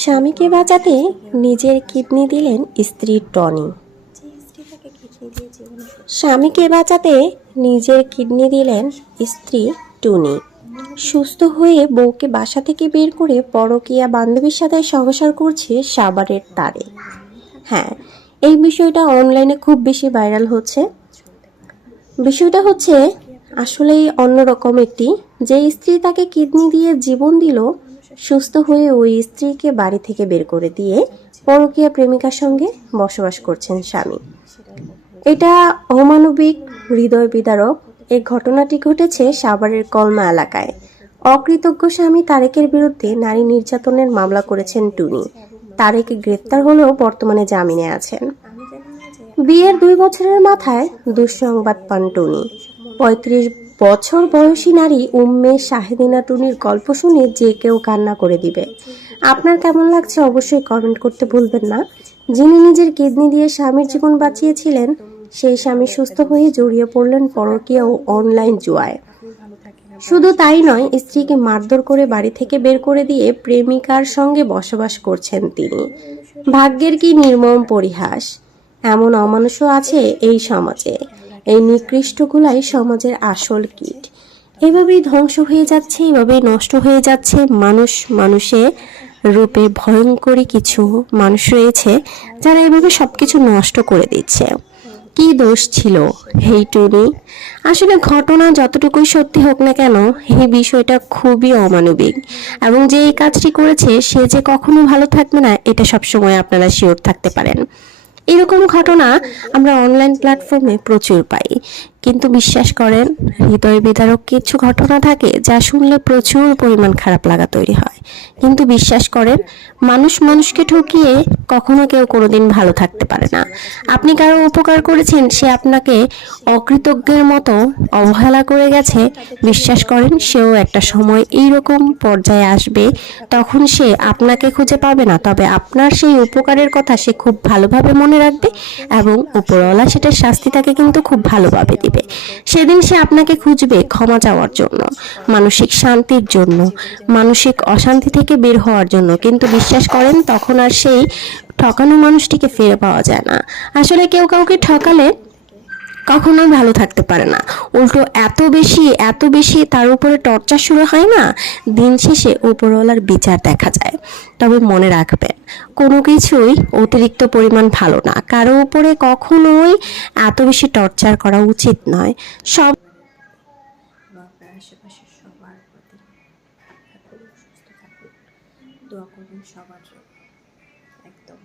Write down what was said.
স্বামীকে বাঁচাতে নিজের কিডনি দিলেন স্ত্রী টনি। স্বামীকে বাঁচাতে নিজের কিডনি দিলেন স্ত্রী টুনি। সুস্থ হয়ে বউকে বাসা থেকে বের করে পরকীয়া বান্ধবীর সাথে সংসার করছে সাভারের তারে। হ্যাঁ, এই বিষয়টা অনলাইনে খুব বেশি ভাইরাল হচ্ছে। বিষয়টা হচ্ছে আসলেই অন্যরকম একটি, যে স্ত্রী তাকে কিডনি দিয়ে জীবন দিল, সুস্থ হয়ে ওই স্ত্রীকে বাড়ি থেকে বের করে দিয়ে পরকীয়া প্রেমিকার সঙ্গে বসবাস করছেন স্বামী। এটা অমানবিক, হৃদয় বিদারক। এই ঘটনাটি ঘটেছে সাভারের কলমা এলাকায়। অকৃতজ্ঞ স্বামী তারেকের বিরুদ্ধে নারী নির্যাতনের মামলা করেছেন টুনি। তারেক গ্রেপ্তার হলেও বর্তমানে জামিনে আছেন। বিয়ের 2 বছরের মাথায় দুঃসংবাদ পান টুনি। 35 বছর বয়সী নারী উম্মে শাহেদিনা টুনির গল্প শুনে যে কেউ কান্না করে দিবে। আপনার কেমন লাগছে অবশ্যই কমেন্ট করতে ভুলবেন না। যিনি নিজের কিডনি দিয়ে স্বামীর জীবন বাঁচিয়েছিলেন, সেই স্বামী সুস্থ হয়ে জড়িয়ে পড়লেন পরকীয়া ও অনলাইন জুয়ায়। শুধু তাই নয়, স্ত্রীকে মারধর করে বাড়ি থেকে বের করে দিয়ে প্রেমিকার সঙ্গে বসবাস করছেন তিনি। ভাগ্যের কি নির্মম পরিহাস! এমন অমানুষও আছে এই সমাজে। এই নিকৃষ্টগুলাই সমাজের আসল কীট। এভাবেই ধ্বংস হয়ে যাচ্ছে, এভাবেই নষ্ট হয়ে যাচ্ছে মানুষ। মানুষের রূপে ভয়ঙ্করী কিছু মানুষ রয়েছে যারা এভাবে সবকিছু নষ্ট করে দিচ্ছে। কি দোষ ছিল এই টুনি? আসলে ঘটনা যতটুকুই সত্যি হোক না কেন, এই বিষয়টা খুবই অমানবিক, এবং যে এই কাজটি করেছে সে যে কখনো ভালো থাকবে না, এটা সবসময় আপনারা শিওর থাকতে পারেন। এরকম ঘটনা আমরা অনলাইন প্ল্যাটফর্মে প্রচুর পাই, কিন্তু বিশ্বাস করেন, হৃদয় বিদারক কিছু ঘটনা থাকে যা শুনলে প্রচুর পরিমাণ খারাপ লাগা তৈরি হয়। কিন্তু বিশ্বাস করেন, মানুষ মানুষকে ঠকিয়ে কখনো কেউ কোনোদিন ভালো থাকতে পারে না। আপনি কারো উপকার করেছেন, সে আপনাকে অকৃতজ্ঞের মতো অবহেলা করে গেছে, বিশ্বাস করেন সেও একটা সময় এইরকম পর্যায়ে আসবে, তখন সে আপনাকে খুঁজে পাবে না, তবে আপনার সেই উপকারের কথা সে খুব ভালোভাবে মনে রাখবে, এবং উপরওয়ালা সেটার শাস্তি তাকে কিন্তু খুব ভালোভাবে দিবে। সেদিন সে আপনাকে খুঁজবে ক্ষমা চাওয়ার জন্য, মানসিক শান্তির জন্য, মানসিক অশান্তি থেকে বের হওয়ার জন্য। কিন্তু বিশ্বাস করেন, তখন আর সেই ঠকানো মানুষটিকে ফিরে পাওয়া যায় না। আসলে কেউ কাউকে ঠকালে কখনোই ভালো থাকতে পারে না, উল্টো এত বেশি তার উপরে টর্চার শুরু হয় না, দিন শেষে উপরওয়ালার বিচার দেখা যায়। তবে মনে রাখবেন, কোনো কিছুই অতিরিক্ত পরিমাণ ভালো না, কারো উপরে কখনোই এত বেশি টর্চার করা উচিত নয়। সব আপনার আশেপাশের সবার প্রতি ভালো থাকুন, সুস্থ থাকুন, দোয়া করবেন সবার জন্য। একদম।